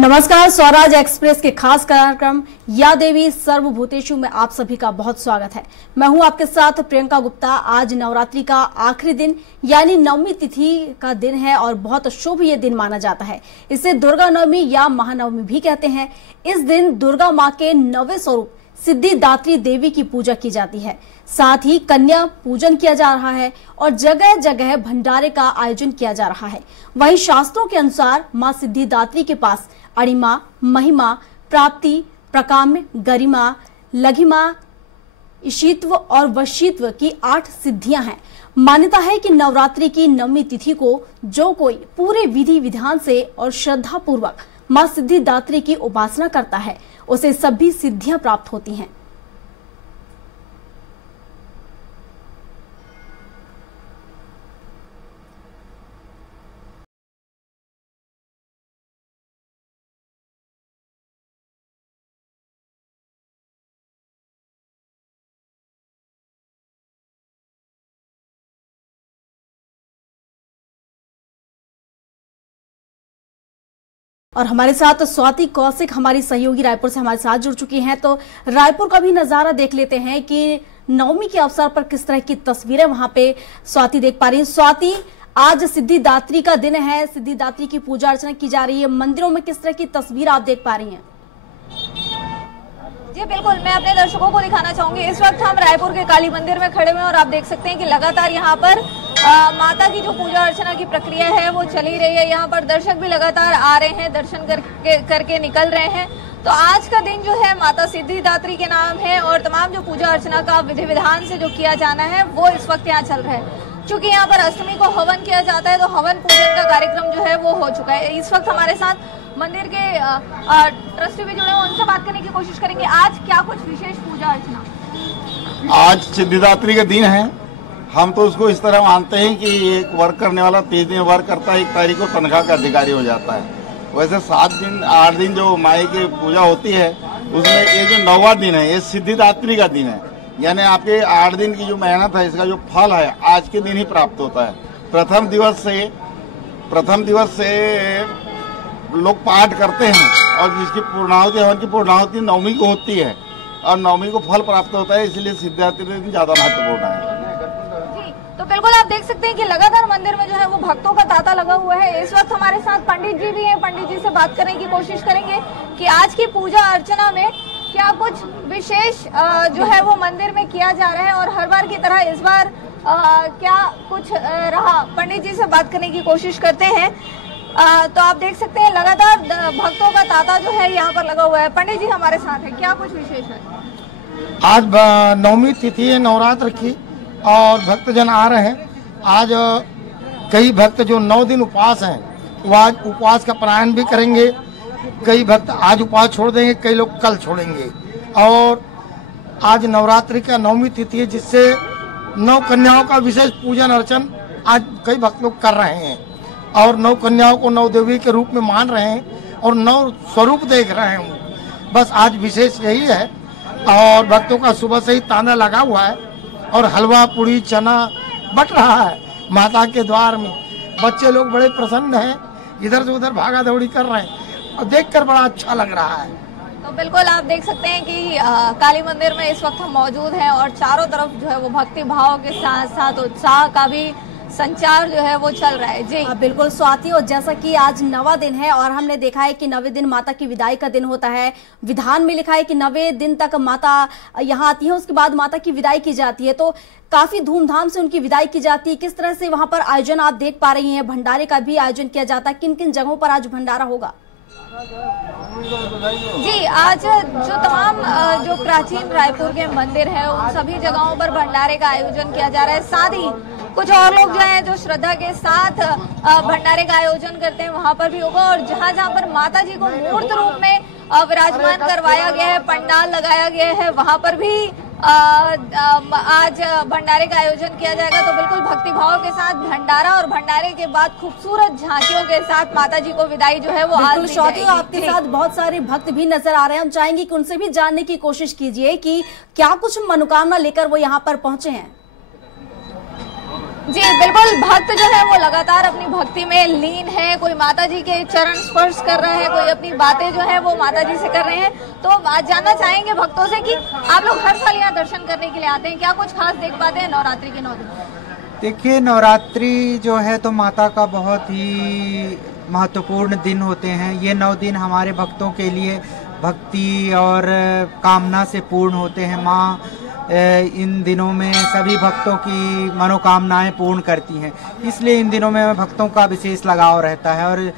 नमस्कार, स्वराज एक्सप्रेस के खास कार्यक्रम या देवी सर्वभूतेषु में आप सभी का बहुत स्वागत है। मैं हूं आपके साथ प्रियंका गुप्ता। आज नवरात्रि का आखिरी दिन यानी नवमी तिथि का दिन है और बहुत शुभ ये दिन माना जाता है। इसे दुर्गा नवमी या महानवमी भी कहते हैं। इस दिन दुर्गा माँ के 9वें स्वरूप सिद्धिदात्री देवी की पूजा की जाती है। साथ ही कन्या पूजन किया जा रहा है और जगह जगह भंडारे का आयोजन किया जा रहा है। वहीं शास्त्रों के अनुसार मां सिद्धिदात्री के पास अणिमा, महिमा, प्राप्ति, प्रकाम्य, गरिमा, लघिमा, इशित्व और वशीत्व की 8 सिद्धियां हैं। मान्यता है कि नवरात्रि की नवमी तिथि को जो कोई पूरे विधि विधान से और श्रद्धा पूर्वक मां सिद्धिदात्री की उपासना करता है उसे सभी सिद्धियां प्राप्त होती हैं। और हमारे साथ स्वाति कौशिक हमारी सहयोगी रायपुर से हमारे साथ जुड़ चुकी हैं। तो रायपुर का भी नजारा देख लेते हैं कि नवमी के अवसर पर किस तरह की तस्वीरें वहां पे स्वाति देख पा रही हैं। स्वाति, आज सिद्धिदात्री का दिन है, सिद्धिदात्री की पूजा अर्चना की जा रही है। मंदिरों में किस तरह की तस्वीर आप देख पा रही हैं? जी बिल्कुल, मैं अपने दर्शकों को दिखाना चाहूंगी। इस वक्त हम रायपुर के काली मंदिर में खड़े हुए हैं और आप देख सकते हैं कि लगातार यहाँ पर माता की जो पूजा अर्चना की प्रक्रिया है वो चली रही है। यहाँ पर दर्शक भी लगातार आ रहे हैं, दर्शन करके निकल रहे हैं। तो आज का दिन जो है माता सिद्धिदात्री के नाम है और तमाम जो पूजा अर्चना का विधि विधान से जो किया जाना है वो इस वक्त यहाँ चल रहा है। क्योंकि यहाँ पर अष्टमी को हवन किया जाता है तो हवन पूजन का कार्यक्रम जो है वो हो चुका है। इस वक्त हमारे साथ मंदिर के ट्रस्टी भी जुड़े हैं, उनसे बात करने की कोशिश करेंगे। आज क्या कुछ विशेष पूजा अर्चना? आज सिद्धिदात्री का दिन है। हम तो उसको इस तरह मानते हैं कि एक वर्क करने वाला 30 दिन वर्क करता है, 1 तारीख को तनख्वाह का अधिकारी हो जाता है। वैसे 7 दिन 8 दिन जो माई की पूजा होती है उसमें ये जो 9वां दिन है ये सिद्धिदात्री का दिन है। यानी आपके 8 दिन की जो मेहनत है इसका जो फल है आज के दिन ही प्राप्त होता है। प्रथम दिवस से लोग पाठ करते हैं और जिसकी पूर्णाहुति हवन की पूर्णाहुति नवमी को होती है और नवमी को फल प्राप्त होता है, इसलिए सिद्धिदात्री दिन ज्यादा महत्वपूर्ण है। तो बिल्कुल आप देख सकते हैं कि लगातार मंदिर में जो है वो भक्तों का तांता लगा हुआ है। इस वक्त हमारे साथ पंडित जी भी हैं, पंडित जी से बात करने की कोशिश करेंगे कि आज की पूजा अर्चना में क्या कुछ विशेष जो है वो मंदिर में किया जा रहा है और हर बार की तरह इस बार क्या कुछ रहा। पंडित जी से बात करने की कोशिश करते हैं। तो आप देख सकते हैं लगातार भक्तों का तांता जो है यहाँ पर लगा हुआ है। पंडित जी हमारे साथ है, क्या कुछ विशेष है? आज नवमी तिथि है नवरात्र की और भक्तजन आ रहे हैं। आज कई भक्त जो 9 दिन उपवास हैं वो आज उपवास का पारायण भी करेंगे। कई भक्त आज उपवास छोड़ देंगे, कई लोग कल छोड़ेंगे। और आज नवरात्रि का नवमी तिथि है जिससे 9 कन्याओं का विशेष पूजन अर्चन आज कई भक्त लोग कर रहे हैं और 9 कन्याओं को 9 देवी के रूप में मान रहे हैं और 9 स्वरूप देख रहे हैं। बस आज विशेष यही है और भक्तों का सुबह से ही तांता लगा हुआ है और हलवा पूड़ी चना बट रहा है माता के द्वार में। बच्चे लोग बड़े प्रसन्न हैं, इधर से उधर भागा दौड़ी कर रहे हैं और देखकर बड़ा अच्छा लग रहा है। तो बिल्कुल आप देख सकते हैं कि काली मंदिर में इस वक्त हम मौजूद हैं और चारों तरफ जो है वो भक्ति भाव के साथ साथ उत्साह का भी संचार जो है वो चल रहा है। जी बिल्कुल स्वाति, और जैसा कि आज 9वां दिन है और हमने देखा है कि 9वें दिन माता की विदाई का दिन होता है। विधान में लिखा है कि 9वें दिन तक माता यहाँ आती है, उसके बाद माता की विदाई की जाती है। तो काफी धूमधाम से उनकी विदाई की जाती है। किस तरह से वहां पर आयोजन आप देख पा रही हैं? भंडारे का भी आयोजन किया जाता है। किन किन जगहों पर आज भंडारा होगा? जी आज जो तमाम जो प्राचीन रायपुर के मंदिर है उन सभी जगहों पर भंडारे का आयोजन किया जा रहा है। साथ ही कुछ और लोग जो हैं जो श्रद्धा के साथ भंडारे का आयोजन करते हैं वहां पर भी होगा। और जहां जहां पर माता जी को मूर्त रूप में विराजमान करवाया गया है, पंडाल लगाया गया है, वहां पर भी आज भंडारे का आयोजन किया जाएगा। तो बिल्कुल भक्ति भाव के साथ भंडारा और भंडारे के बाद खूबसूरत झांकियों के साथ माता जी को विदाई जो है वो आज स्वाति, आपके साथ बहुत सारे भक्त भी नजर आ रहे हैं। हम चाहेंगे कि उनसे भी जानने की कोशिश कीजिए कि क्या कुछ मनोकामना लेकर वो यहाँ पर पहुंचे हैं। जी बिल्कुल, भक्त जो है वो लगातार अपनी भक्ति में लीन है। कोई माता जी के चरण स्पर्श कर रहा है, कोई अपनी बातें जो है वो माता जी से कर रहे हैं। तो आज जानना चाहेंगे भक्तों से कि आप लोग हर साल यहाँ दर्शन करने के लिए आते हैं, क्या कुछ खास देख पाते हैं नवरात्रि के 9 दिन? देखिए, नवरात्रि जो है तो माता का बहुत ही महत्वपूर्ण दिन होते हैं। ये 9 दिन हमारे भक्तों के लिए भक्ति और कामना से पूर्ण होते हैं। माँ इन दिनों में सभी भक्तों की मनोकामनाएं पूर्ण करती हैं, इसलिए इन दिनों में भक्तों का विशेष लगाव रहता है। और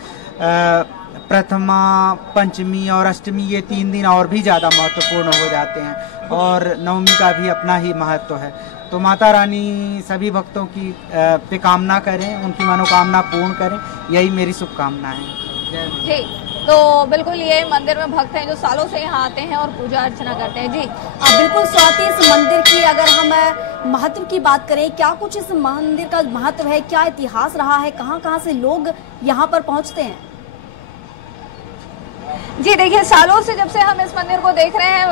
प्रथमा, पंचमी और अष्टमी ये 3 दिन और भी ज़्यादा महत्वपूर्ण हो जाते हैं, और नवमी का भी अपना ही महत्व है। तो माता रानी सभी भक्तों की पे कामना करें, उनकी मनोकामना पूर्ण करें, यही मेरी शुभकामना है। जी, तो बिल्कुल ये मंदिर में भक्त हैं जो सालों से यहाँ आते हैं और पूजा अर्चना करते हैं। जी बिल्कुल स्वाति, इस मंदिर की अगर हम महत्व की बात करें, क्या कुछ इस मंदिर का महत्व है, क्या इतिहास रहा है, कहाँ से लोग यहाँ पर पहुँचते हैं? जी देखिए, सालों से जब से हम इस मंदिर को देख रहे हैं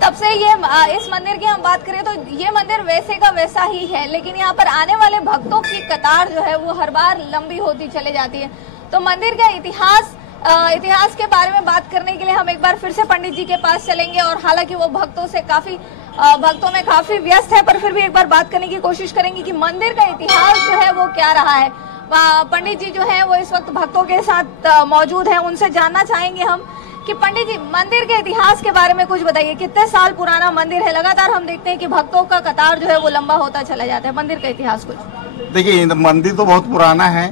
तब से ये इस मंदिर की हम बात करें तो ये मंदिर वैसे का वैसा ही है, लेकिन यहाँ पर आने वाले भक्तों की कतार जो है वो हर बार लंबी होती चली जाती है। तो मंदिर का इतिहास के बारे में बात करने के लिए हम एक बार फिर से पंडित जी के पास चलेंगे, और हालांकि वो भक्तों में काफी व्यस्त है, पर फिर भी एक बार बात करने की कोशिश करेंगे कि मंदिर का इतिहास जो है वो क्या रहा है। पंडित जी जो है वो इस वक्त भक्तों के साथ मौजूद हैं, उनसे जानना चाहेंगे हम कि पंडित जी, मंदिर के इतिहास के बारे में कुछ बताइए। कितने साल पुराना मंदिर है? लगातार हम देखते हैं कि भक्तों का कतार जो है वो लंबा होता चला जाता है। मंदिर का इतिहास कुछ? देखिए, मंदिर तो बहुत पुराना है।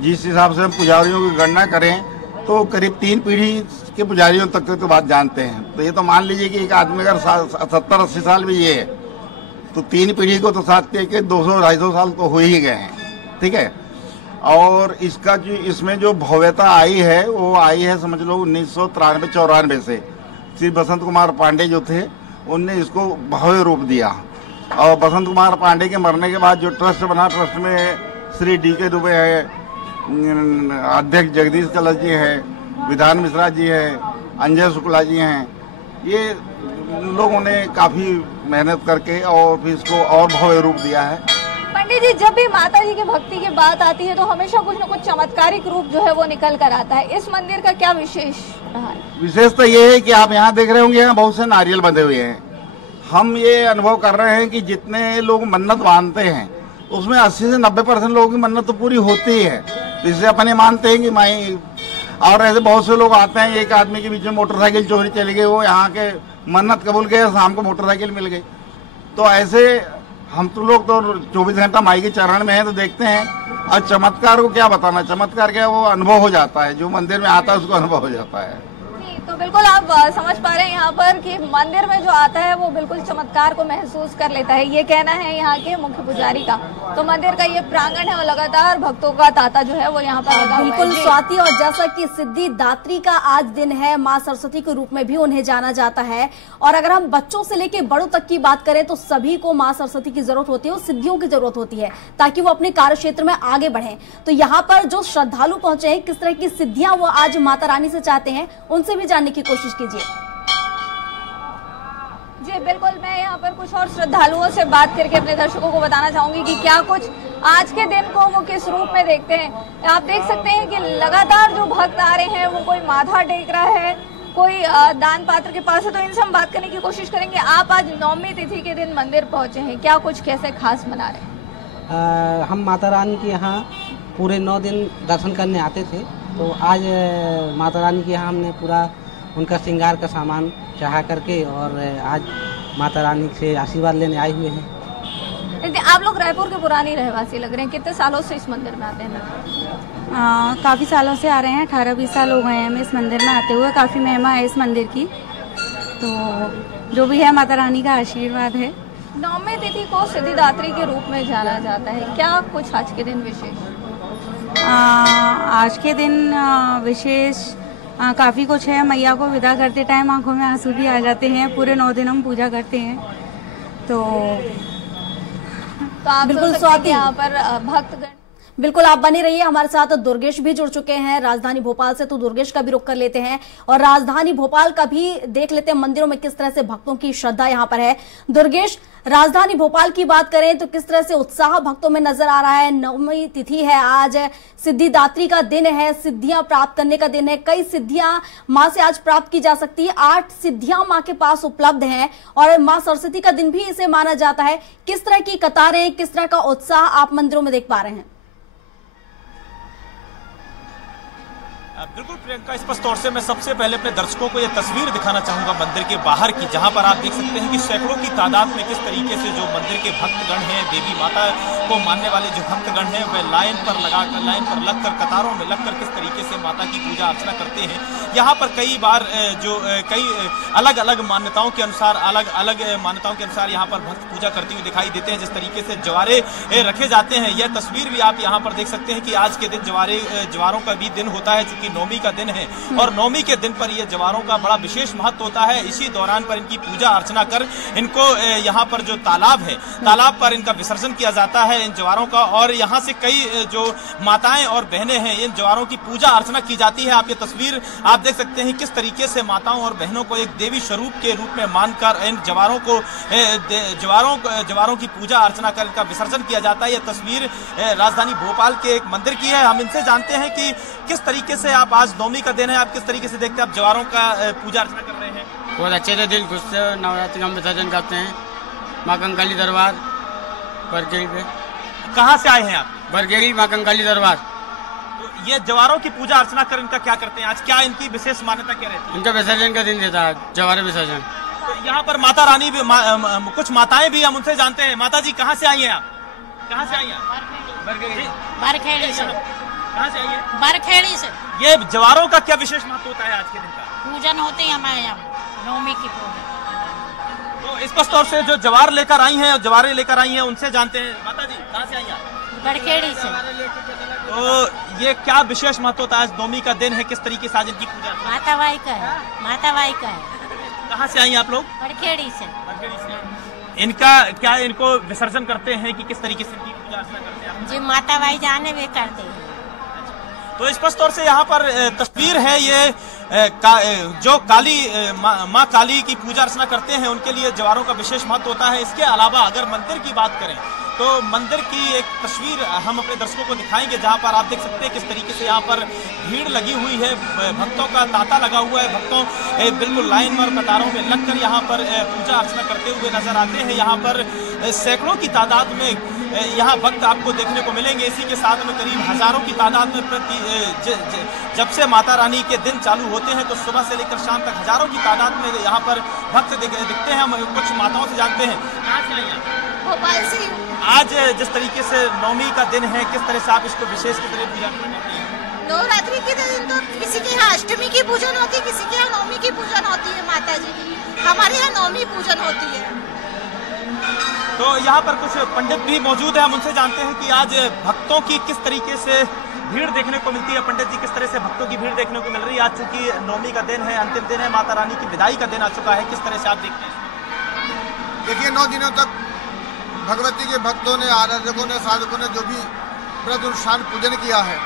जिस हिसाब से हम पुजारियों की गणना करें तो करीब 3 पीढ़ी के पुजारियों तक की तो बात जानते हैं। तो ये तो मान लीजिए कि एक आदमी अगर 70-80 साल भी ये है तो 3 पीढ़ी को तो साथ के 200-250 साल तो हो ही गए हैं। ठीक है, और इसमें जो भव्यता आई है वो आई है समझ लो 1993-94 से। श्री बसंत कुमार पांडे जो थे उनने इसको भव्य रूप दिया, और बसंत कुमार पांडे के मरने के बाद जो ट्रस्ट बना, ट्रस्ट में श्री D.K. दुबे है, अध्यक्ष जगदीश कलश जी है, विधान मिश्रा जी है, अंजय शुक्ला जी हैं। ये लोगों ने काफी मेहनत करके और फिर इसको और भव्य रूप दिया है। पंडित जी, जब भी माता जी की भक्ति की बात आती है तो हमेशा कुछ न कुछ चमत्कारिक रूप जो है वो निकल कर आता है। इस मंदिर का क्या विशेष रहा है? विशेष तो ये है कि आप यहाँ देख रहे होंगे, यहाँ बहुत से नारियल बंधे हुए हैं। हम ये अनुभव कर रहे हैं कि जितने लोग मन्नत मानते हैं उसमें 80 से 90% लोगों की मन्नत तो पूरी होती ही है। इससे अपने मानते हैं कि माई, और ऐसे बहुत से लोग आते हैं। एक आदमी के बीच में मोटरसाइकिल चोरी चली गई, वो यहाँ के मन्नत कबूल गए, शाम को मोटरसाइकिल मिल गई। तो ऐसे हम तो लोग तो 24 घंटा माई के चरण में है तो देखते हैं। और चमत्कार को क्या बताना, चमत्कार क्या, वो अनुभव हो जाता है। जो मंदिर में आता है उसको अनुभव हो जाता है। तो बिल्कुल आप समझ पा रहे हैं यहाँ पर कि मंदिर में जो आता है वो बिल्कुल चमत्कार को महसूस कर लेता है, ये कहना है यहाँ के मुख्य पुजारी का। तो मंदिर का ये प्रांगण है और लगातार भक्तों का तांता जो है वो यहाँ पर लगा हुआ है। बिल्कुल स्वाति, और जैसा कि सिद्धि दात्री का आज दिन है, माँ सरस्वती के रूप में भी उन्हें जाना जाता है। और अगर हम बच्चों से लेके बड़ों तक की बात करें तो सभी को माँ सरस्वती की जरूरत होती है और सिद्धियों की जरूरत होती है ताकि वो अपने कार्य क्षेत्र में आगे बढ़े। तो यहाँ पर जो श्रद्धालु पहुंचे हैं, किस तरह की सिद्धियां वो आज माता रानी से चाहते हैं, उनसे भी जानने की कोशिश कीजिए। जी बिल्कुल, मैं यहाँ पर कुछ और श्रद्धालुओं से बात करके अपने दर्शकों को बताना चाहूंगी कि क्या कुछ आज के दिन को वो किस रूप में देखते हैं। आप देख सकते हैं कि लगातार जो भक्त आ रहे हैं वो कोई माथा टेक रहा है, कोई दान पात्र के पास है। तो इनसे हम बात करने की कोशिश करेंगे। आप आज नवमी तिथि के दिन मंदिर पहुंचे हैं, क्या कुछ कैसे खास मना रहे हैं? हम माता रानी के यहाँ पूरे 9 दिन दर्शन करने आते थे, तो आज माता रानी के यहाँ हमने पूरा उनका श्रृंगार का सामान चढ़ा करके और आज माता रानी से आशीर्वाद लेने आए हुए हैं। आप लोग रायपुर के पुरानी रहवासी लग रहे हैं, कितने सालों से इस मंदिर में आते हैं? काफ़ी सालों से आ रहे हैं, 18-20 साल हो गए हैं हमें इस मंदिर में आते हुए। काफ़ी महिमा है इस मंदिर की, तो जो भी है माता रानी का आशीर्वाद है। नवमी तिथि को सिद्धिदात्री के रूप में जाना जाता है, क्या कुछ आज के दिन विशेष? आज के दिन विशेष काफ़ी कुछ है। मैया को विदा करते टाइम आंखों में आंसू भी आ जाते हैं। पूरे 9 दिन हम पूजा करते हैं। तो आप बिल्कुल स्वाति यहाँ पर भक्तगण बिल्कुल, आप बने रहिए हमारे साथ। दुर्गेश भी जुड़ चुके हैं राजधानी भोपाल से, तो दुर्गेश का भी रुख कर लेते हैं और राजधानी भोपाल का भी देख लेते हैं मंदिरों में किस तरह से भक्तों की श्रद्धा यहाँ पर है। दुर्गेश, राजधानी भोपाल की बात करें तो किस तरह से उत्साह भक्तों में नजर आ रहा है? नवमी तिथि है आज, सिद्धिदात्री का दिन है, सिद्धियां प्राप्त करने का दिन है। कई सिद्धियां मां से आज प्राप्त की जा सकती है, 8 सिद्धियां मां के पास उपलब्ध हैं और मां सरस्वती का दिन भी इसे माना जाता है। किस तरह की कतारें, किस तरह का उत्साह आप मंदिरों में देख पा रहे हैं? बिल्कुल प्रियंका, स्पष्ट तौर से मैं सबसे पहले अपने दर्शकों को यह तस्वीर दिखाना चाहूंगा मंदिर के बाहर की, जहां पर आप देख सकते हैं कि सैकड़ों की तादाद में किस तरीके से जो मंदिर के भक्तगण हैं, देवी माता को मानने वाले जो भक्तगण हैं, वे लाइन पर लगकर कतारों में लगकर किस तरीके से माता की पूजा अर्चना करते हैं। यहाँ पर कई बार कई अलग अलग मान्यताओं के अनुसार यहाँ पर भक्त पूजा करते हुए दिखाई देते हैं। जिस तरीके से जवारे रखे जाते हैं, यह तस्वीर भी आप यहाँ पर देख सकते हैं कि आज के दिन जवारों का भी दिन होता है, चूंकि नौमी का दिन है और नौमी के दिन पर ये जवारों का बड़ा विशेष महत्व होता है। इसी दौरान पर इनकी पूजा अर्चना कर इनको यहाँ पर जो तालाब है, तालाब पर इनका विसर्जन किया जाता है इन जवारों का, और यहाँ से कई जो माताएं और बहनें हैं, इन जवारों की पूजा अर्चना की जाती है। आप ये तस्वीर आप देख सकते हैं किस तरीके से माताओं और बहनों को एक देवी स्वरूप के रूप में मानकर इन जवारों की पूजा अर्चना कर इनका विसर्जन किया जाता है। ये तस्वीर राजधानी भोपाल के एक मंदिर की है। हम इनसे जानते हैं कि किस तरीके से आप, आज नौमी का दिन है, आप किस तरीके से देखते हैं, आप जवारों का पूजा अर्चना कर रहे हैं? बहुत अच्छे से दिल खुश से नवरात्रि का विसर्जन करते हैं माँ कंकाली दरबार बरगेड़ी पे। कहाँ से आए हैं आप? बरगेड़ी माँ कंकाली दरबार। तो ये जवारों की पूजा अर्चना कर इनका क्या करते हैं? आज क्या इनकी विशेष मान्यता क्या रहती है? इनका विसर्जन का दिन देता है, जवारे विसर्जन। तो यहाँ पर माता रानी भी, कुछ माताएं भी हम उनसे जानते हैं। माता जी कहाँ से आई हैं आप? कहाँ से आई हैं? बरखेड़ी से। कहाँ से आई है? बरखेड़ी से। ये जवारों का क्या विशेष महत्व होता है आज के दिन का? पूजन होते हैं हमारे यहाँ, नवमी की पूजा। तो स्पष्ट तौर से जो जवार लेकर आई हैं, जवारे लेकर आई हैं, उनसे जानते हैं। माता जी कहाँ से आई हैं? बरखेड़ी से। तो ये क्या विशेष महत्व होता है? आज नवमी का दिन है, किस तरीके से आज इनकी पूजा? माता बाई का है, माता बाई का है। कहाँ से आई हैं आप लोग? बरखेड़ी से। इनका क्या, इनको विसर्जन करते हैं कि किस तरीके से इनकी पूजा अर्चना करते हैं? जी माता बाई जाने वे करते हैं। तो स्पष्ट तौर से यहाँ पर तस्वीर है ये जो माँ काली की पूजा अर्चना करते हैं, उनके लिए जवारों का विशेष महत्व होता है। इसके अलावा अगर मंदिर की बात करें तो मंदिर की एक तस्वीर हम अपने दर्शकों को दिखाएंगे, जहां पर आप देख सकते हैं किस तरीके से यहाँ पर भीड़ लगी हुई है, भक्तों का तांता लगा हुआ है। भक्तों बिल्कुल लाइन और कतारों में लगकर यहाँ पर पूजा अर्चना करते हुए नजर आते हैं। यहाँ पर सैकड़ों की तादाद में यहाँ भक्त आपको देखने को मिलेंगे। इसी के साथ में करीब हजारों की तादाद में जब से माता रानी के दिन चालू होते हैं तो सुबह से लेकर शाम तक हजारों की तादाद में यहाँ पर भक्त दिखते हैं। हम कुछ माताओं से जानते हैं। कहाँ से आई हैं? भोपाल से। आज जिस तरीके से नवमी का दिन है, किस तरह से आप इसको विशेष की तरह पूजा करते हैं? नवरात्रि के दिन तो किसी के यहाँ अष्टमी की पूजन होती है, किसी के यहाँ नवमी की पूजन होती है माता जी की। हमारे यहाँ नवमी पूजन होती है। तो यहाँ पर कुछ पंडित भी मौजूद है, हम उनसे जानते हैं कि आज भक्तों की किस तरीके से भीड़ देखने को मिलती है। पंडित जी, किस तरह से भक्तों की भीड़ देखने को मिल रही है? आज चूंकि नवमी का दिन है, अंतिम दिन है, माता रानी की विदाई का दिन आ चुका है, किस तरह से आप देखते हैं? देखिए, 9 दिनों तक भगवती के भक्तों ने, आराधकों ने, साधकों ने जो भी व्रत अनुष्ठान पूजन किया है,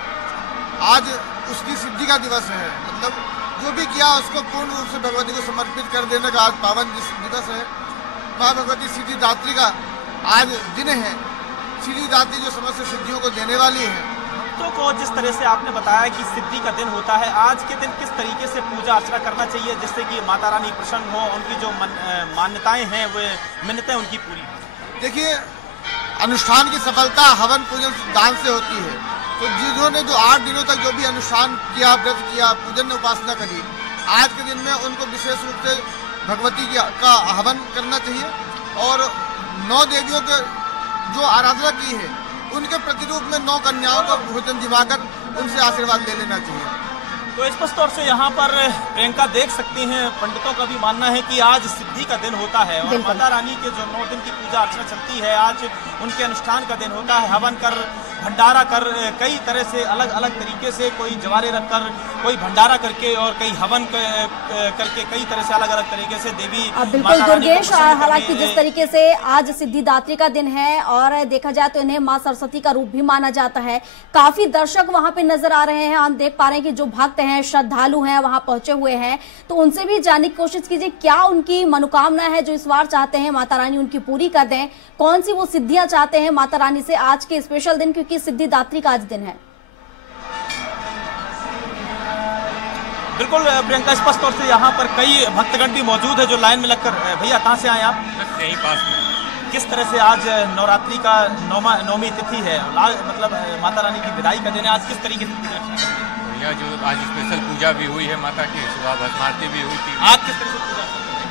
आज उसकी सिद्धि का दिवस है। मतलब जो भी किया उसको पूर्ण रूप से भगवती को समर्पित कर देने का आज पावन दिवस है। माँ भगवती सिद्धिदात्री का आज दिन है। सिद्धिदात्री जो समस्त सिद्धियों को देने वाली है। भक्तों को जिस तरह से आपने बताया कि सिद्धि का दिन होता है, आज के दिन किस तरीके से पूजा अर्चना करना चाहिए जिससे कि माता रानी प्रसन्न हो, उनकी जो मान्यताएं हैं वे मिन्नतें उनकी पूरी? देखिए, अनुष्ठान की सफलता हवन पूजन दान से होती है। तो जिन्होंने जो 8 दिनों तक जो भी अनुष्ठान किया, व्रत किया, पूजन उपासना करी, आज के दिन में उनको विशेष रूप से भगवती का हवन करना चाहिए और 9 देवियों के जो आराधना की है उनके प्रतिरूप में 9 कन्याओं को भोजन दिवाकर उनसे आशीर्वाद ले लेना चाहिए। तो स्पष्ट तौर से यहाँ पर प्रियंका देख सकती हैं, पंडितों का भी मानना है कि आज सिद्धि का दिन होता है और माता रानी के जो 9 दिन की पूजा अर्चना चलती है, आज उनके अनुष्ठान का दिन होता है। हवन कर भंडारा कर कई तरह से अलग अलग तरीके से, कोई जवारे रखकर, कोई भंडारा करके और कई हवन करके, कई तरह से अलग अलग तरीके से देवी बिल्कुल दुर्गेश, हालांकि जिस तरीके से आज सिद्धिदात्री का दिन है और देखा जाए तो इन्हें मां सरस्वती का रूप भी माना जाता है, काफी दर्शक वहां पे नजर आ रहे हैं। हम देख पा रहे हैं कि जो भक्त हैं, श्रद्धालु हैं, वहां पहुंचे हुए हैं, तो उनसे भी जानने की कोशिश कीजिए क्या उनकी मनोकामना है जो इस बार चाहते हैं माता रानी उनकी पूरी कर दें। कौन सी वो सिद्धियां चाहते हैं माता रानी से आज के स्पेशल दिन, क्योंकि सिद्धिदात्री का आज दिन है। बिल्कुल प्रियंका, स्पष्ट तौर से यहाँ पर कई भक्तगण भी मौजूद है जो लाइन में लगकर, भैया कहाँ से आए आप? यहीं पास में। किस तरह से आज नवरात्रि का नौवीं तिथि है, मतलब माता रानी की विदाई का दिन है, आज किस तरीके से पूजा बढ़िया, जो आज स्पेशल पूजा भी हुई है माता की, सुबह भस्म आरती भी हुई थी। आप किस तरह से पूजा करते हैं?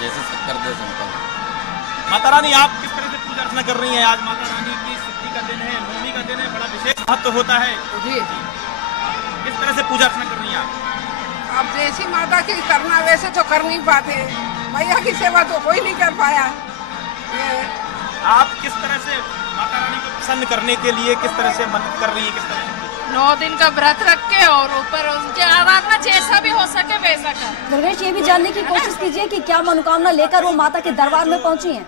जैसे कर दे संकल्प। माता रानी आप किस तरह से पूजा अर्चना कर रही हैं? आज माता रानी की सिद्धि का दिन है, नवमी का दिन है, बड़ा विशेष महत्व होता है जी। किस तरह से पूजा अर्चना कर रही हैं आप? अब जैसी माता की करना वैसे तो कर नहीं पाते, मैया की सेवा तो कोई नहीं कर पाया। आप किस तरह से माता रानी को प्रसन्न करने के लिए किस तरह से मदद कर रही है? किस तरह से? 9 दिन का व्रत रख के और ऊपर उनके आराधना जैसा भी हो सके वैसा कर। दुर्गेश, ये भी जानने की कोशिश कीजिए कि क्या मनोकामना लेकर वो माता के दरबार में पहुंची हैं।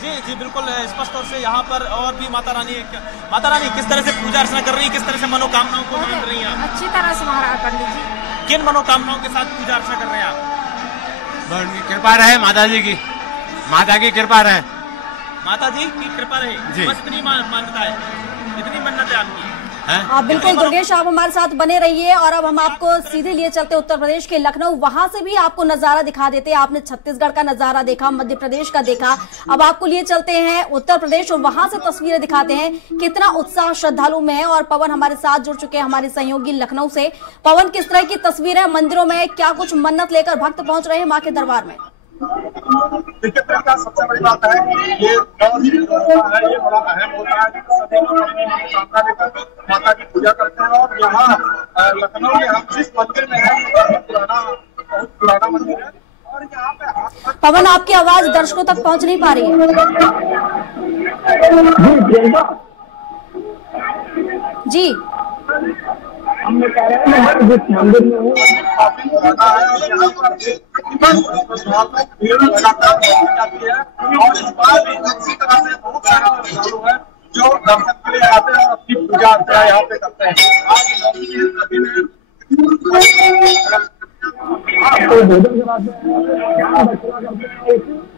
जी जी बिल्कुल, स्पष्ट तौर से यहाँ पर और भी माता रानी किस तरह से पूजा अर्चना कर रही है, किस तरह से मनोकामनाओं को मान रही हैं? अच्छी तरह से महाराज पंडित जी। किन मनोकामनाओं के साथ पूजा अर्चना कर रहे हैं आप? कृपा रहे माता जी की, माता की कृपा रहे, माता जी की कृपा रहे जी। बस इतनी मान्यता है, इतनी मन्नत है आपकी। आप बिल्कुल दुर्गेश, आप हमारे साथ बने रहिए और अब हम आपको सीधे लिए चलते उत्तर प्रदेश के लखनऊ, वहां से भी आपको नजारा दिखा देते हैं। आपने छत्तीसगढ़ का नजारा देखा, मध्य प्रदेश का देखा, अब आपको लिए चलते हैं उत्तर प्रदेश और वहां से तस्वीरें दिखाते हैं कितना उत्साह श्रद्धालु में है। और पवन हमारे साथ जुड़ चुके हैं, हमारे सहयोगी लखनऊ से। पवन, किस तरह की तस्वीरें मंदिरों में, क्या कुछ मन्नत लेकर भक्त पहुंच रहे हैं माँ के दरबार में? देखिए प्रियंका, सबसे बड़ी बात है ये 9 दिन होता है, ये बड़ा अहम होता है। सभी लोग अपनी मनोकामना लेकर माता की पूजा करते हैं और यहाँ लखनऊ में हम जिस मंदिर में है बहुत पुराना मंदिर है और यहाँ पे पवन, आपकी आवाज दर्शकों तक पहुँच नहीं पा रही है जी। हमने कह रहे हैं जिस मंदिर में हूँ काफी पुराना है और यहाँ पर भीड़ लगातार जाती है और इस बार भी अच्छी तरह से बहुत सारे श्रद्धालु है जो दर्शन के लिए आते हैं और अपनी पूजा अर्चना यहाँ पे करते हैं। भोजन कराते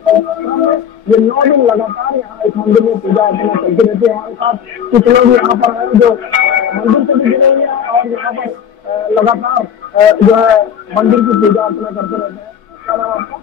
हैं, ये 9 दिन लगातार यहाँ इस मंदिर में पूजा अर्चना चलती रहती है। हमारे साथ कुछ लोग यहाँ पर है जो मंदिर से भी जुड़े हुए हैं और यहाँ पर लगातार जो है मंदिर की पूजा अर्चना करते रहते हैं। क्या नाम आपका?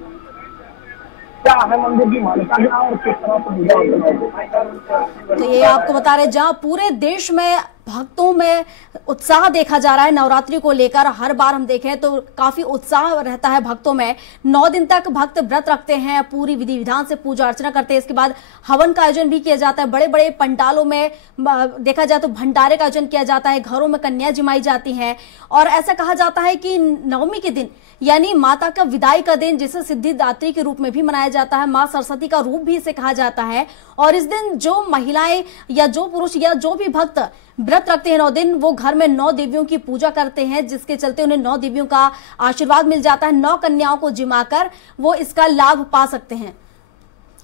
क्या है मंदिर की मान्यता क्या और किस तरह से पूजा अर्चना? तो ये आपको बता रहे, जहाँ पूरे देश में भक्तों में उत्साह देखा जा रहा है नवरात्रि को लेकर, हर बार हम देखें तो काफी उत्साह रहता है भक्तों में। 9 दिन तक भक्त व्रत रखते हैं, पूरी विधि विधान से पूजा अर्चना करते हैं। इसके बाद हवन का आयोजन भी किया जाता है, बड़े बड़े पंडालों में देखा जाए तो भंडारे का आयोजन किया जाता है, घरों में कन्या जमाई जाती हैं। और ऐसा कहा जाता है कि नवमी के दिन यानी माता का विदाई का दिन, जिसे सिद्धिदात्री के रूप में भी मनाया जाता है, माँ सरस्वती का रूप भी इसे कहा जाता है। और इस दिन जो महिलाएं या जो पुरुष या जो भी भक्त व्रत रखते हैं 9 दिन, वो घर में 9 देवियों की पूजा करते हैं, जिसके चलते उन्हें 9 देवियों का आशीर्वाद मिल जाता है। 9 कन्याओं को जिमाकर वो इसका लाभ पा सकते हैं।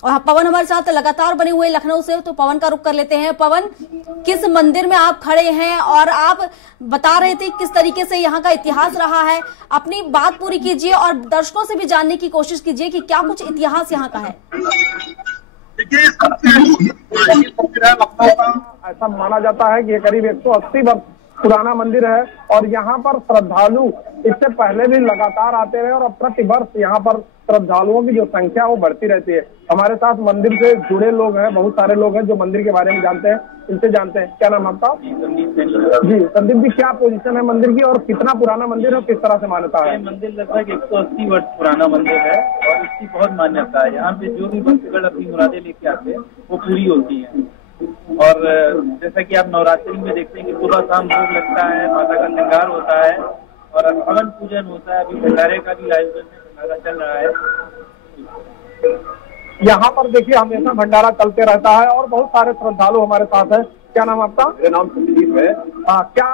और पवन हमारे साथ लगातार बने हुए लखनऊ से, तो पवन का रुख कर लेते हैं। पवन, किस मंदिर में आप खड़े हैं और आप बता रहे थे किस तरीके से यहाँ का इतिहास रहा है, अपनी बात पूरी कीजिए और दर्शकों से भी जानने की कोशिश कीजिए कि क्या कुछ इतिहास यहाँ का है। देखिए, मंदिर है लखनऊ का, ऐसा माना जाता है कि ये करीब 180 वर्ष पुराना मंदिर है और यहाँ पर श्रद्धालु इससे पहले भी लगातार आते रहे और प्रतिवर्ष यहाँ पर श्रद्धालुओं की जो संख्या वो बढ़ती रहती है। हमारे साथ मंदिर से जुड़े लोग हैं, बहुत सारे लोग हैं जो मंदिर के बारे में जानते हैं, इनसे जानते हैं। क्या नाम आपका? जी संदीप जी, क्या पोजीशन है मंदिर की और कितना पुराना मंदिर है, किस तरह से मान्यता है? मंदिर लगभग 180 वर्ष पुराना मंदिर है और इसकी बहुत मान्यता है। यहाँ पे जो भी भक्तगण अपनी मुरादें लेके आते हैं वो पूरी होती है। और जैसा कि आप नवरात्रि में देखते हैं कि सुबह शाम भोग लगता है, माता का श्रृंगार होता है और हवन पूजन होता है। अभी भंडारे का भी आयोजन चल रहा है। यहाँ पर देखिए हमेशा भंडारा चलते रहता है और बहुत सारे श्रद्धालु हमारे साथ हैं। क्या नाम आपका? मेरा नाम संदीप है। क्या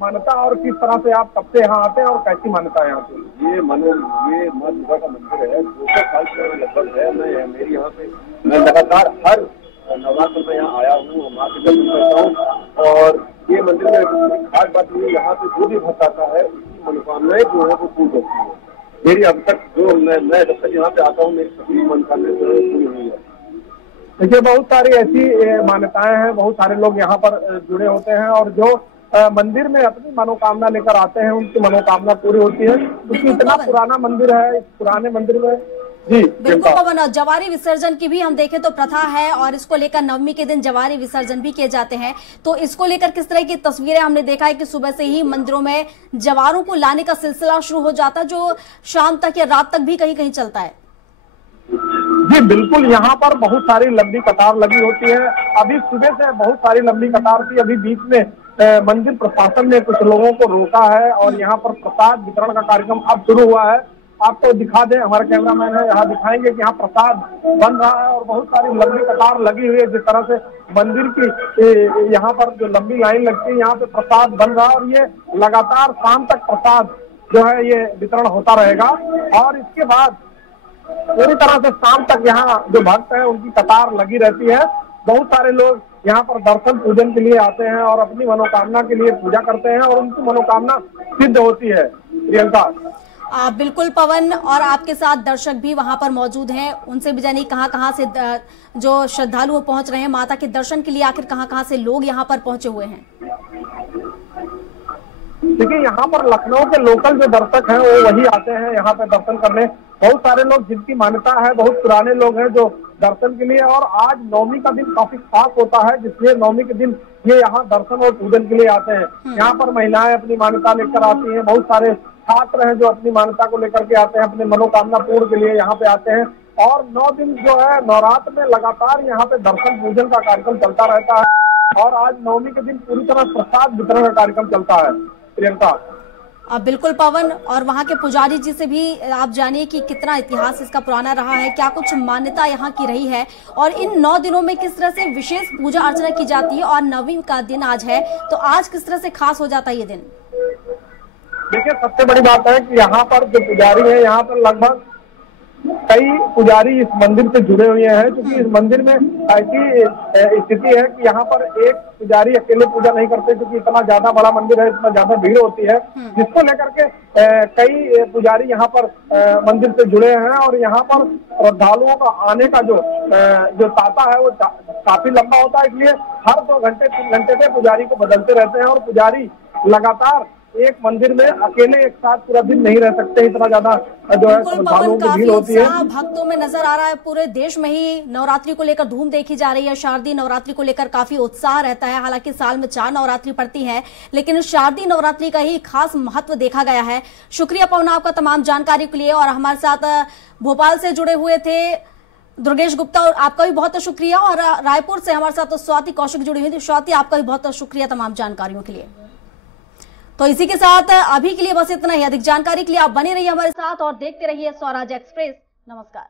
मान्यता और किस तरह से आप कब से यहाँ आते हैं और कैसी मान्यता है यहाँ पे? ये माँ दुर्गा का मंदिर है, 200 साल से लगभग है। मेरी यहाँ पे मैं लगातार हर नवरात्र में यहाँ आया हूँ, माँ के दर्शन करता हूँ। और ये मंदिर में खास बात ये, यहाँ पे जो भी भक्त आता है उसकी मनोकामनाएं जो है वो पूर्ण होती है। मेरी अब तक जो मैं जब तक यहाँ पे आता हूँ मेरी सभी मनोकामनाएं पूरी हुई है। देखिए बहुत सारी ऐसी मान्यताएं हैं, बहुत सारे लोग यहाँ पर जुड़े होते हैं और जो मंदिर में अपनी मनोकामना लेकर आते हैं उनकी मनोकामना पूरी होती है, क्योंकि इतना पुराना मंदिर है। इस पुराने मंदिर में जी बिल्कुल पवन, जवारी विसर्जन की भी हम देखें तो प्रथा है और इसको लेकर नवमी के दिन जवारी विसर्जन भी किए जाते हैं। तो इसको लेकर किस तरह की तस्वीरें हमने देखा है कि सुबह से ही मंदिरों में जवारों को लाने का सिलसिला शुरू हो जाता है, जो शाम तक या रात तक भी कहीं कहीं चलता है। जी बिल्कुल, यहाँ पर बहुत सारी लंबी कतार लगी होती है। अभी सुबह से बहुत सारी लंबी कतार थी। अभी बीच में मंदिर प्रशासन ने कुछ लोगों को रोका है और यहाँ पर प्रसाद वितरण का कार्यक्रम अब शुरू हुआ है। आपको दिखा दें, हमारे कैमरामैन है यहाँ दिखाएंगे कि यहाँ प्रसाद बन रहा है और बहुत सारी लंबी कतार लगी हुई है। जिस तरह से मंदिर की यहाँ पर जो लंबी लाइन लगती है, यहाँ पे प्रसाद बन रहा है और ये लगातार शाम तक प्रसाद जो है ये वितरण होता रहेगा। और इसके बाद पूरी तरह से शाम तक यहाँ जो भक्त है उनकी कतार लगी रहती है। बहुत सारे लोग यहाँ पर दर्शन पूजन के लिए आते हैं और अपनी मनोकामना के लिए पूजा करते हैं और उनकी मनोकामना सिद्ध होती है। प्रियंका बिल्कुल पवन, और आपके साथ दर्शक भी वहां पर मौजूद हैं, उनसे भी जानिए कहां से जो श्रद्धालु पहुंच रहे हैं माता के दर्शन के लिए, आखिर कहां से लोग यहां पर पहुंचे हुए हैं। देखिए यहाँ पर लखनऊ के लोकल जो दर्शक हैं वो वही आते हैं यहाँ पे दर्शन करने। बहुत सारे लोग जिनकी मान्यता है, बहुत पुराने लोग हैं जो दर्शन के लिए। और आज नवमी का दिन काफी खास होता है, जिसलिए नवमी के दिन ये यहाँ दर्शन और पूजन के लिए आते हैं। यहाँ पर महिलाएं अपनी मान्यता लेकर आती हैं, बहुत सारे छात्र हैं जो अपनी मान्यता को लेकर के आते हैं, अपनी मनोकामना पूर्ण के लिए यहाँ पे आते हैं। और 9 दिन जो है नवरात्र में लगातार यहाँ पे दर्शन पूजन का कार्यक्रम चलता रहता है और आज नवमी के दिन पूरी तरह प्रसाद वितरण का कार्यक्रम चलता है। प्रियंका बिल्कुल पवन, और वहाँ के पुजारी जी से भी आप जानिए कि कितना इतिहास इसका पुराना रहा है, क्या कुछ मान्यता यहाँ की रही है और इन 9 दिनों में किस तरह से विशेष पूजा अर्चना की जाती है। और नवमी का दिन आज है, तो आज किस तरह से खास हो जाता है ये दिन? देखिए सबसे बड़ी बात है कि यहाँ पर जो पुजारी है, यहाँ पर लगभग कई पुजारी इस मंदिर से जुड़े हुए हैं, क्योंकि इस मंदिर में ऐसी स्थिति है कि यहाँ पर एक पुजारी अकेले पूजा नहीं करते, क्योंकि इतना ज्यादा बड़ा मंदिर है, इतना ज्यादा भीड़ होती है, जिसको लेकर के कई पुजारी यहाँ पर मंदिर से जुड़े हैं। और यहाँ पर श्रद्धालुओं का आने का जो तांता है वो काफी लंबा होता है, इसलिए हर 2 घंटे 3 घंटे पे पुजारी को बदलते रहते हैं। और पुजारी लगातार एक मंदिर में अकेले एक साथ पूरा दिन नहीं रह सकते, इतना ज्यादा जो है श्रद्धालुओं की भीड़ होती है। भक्तों में नजर आ रहा है, पूरे देश में ही नवरात्रि को लेकर धूम देखी जा रही है। शारदीय नवरात्रि को लेकर काफी उत्साह रहता है। हालांकि साल में 4 नवरात्रि पड़ती है, लेकिन शारदीय नवरात्रि का ही खास महत्व देखा गया है। शुक्रिया पवन आपका तमाम जानकारी के लिए। और हमारे साथ भोपाल से जुड़े हुए थे दुर्गेश गुप्ता, और आपका भी बहुत शुक्रिया। और रायपुर से हमारे साथ स्वाति कौशिक जुड़ी हुई थी। स्वाति, आपका भी बहुत शुक्रिया तमाम जानकारियों के लिए। तो इसी के साथ अभी के लिए बस इतना ही। अधिक जानकारी के लिए आप बने रहिए हमारे साथ और देखते रहिए स्वराज एक्सप्रेस। नमस्कार।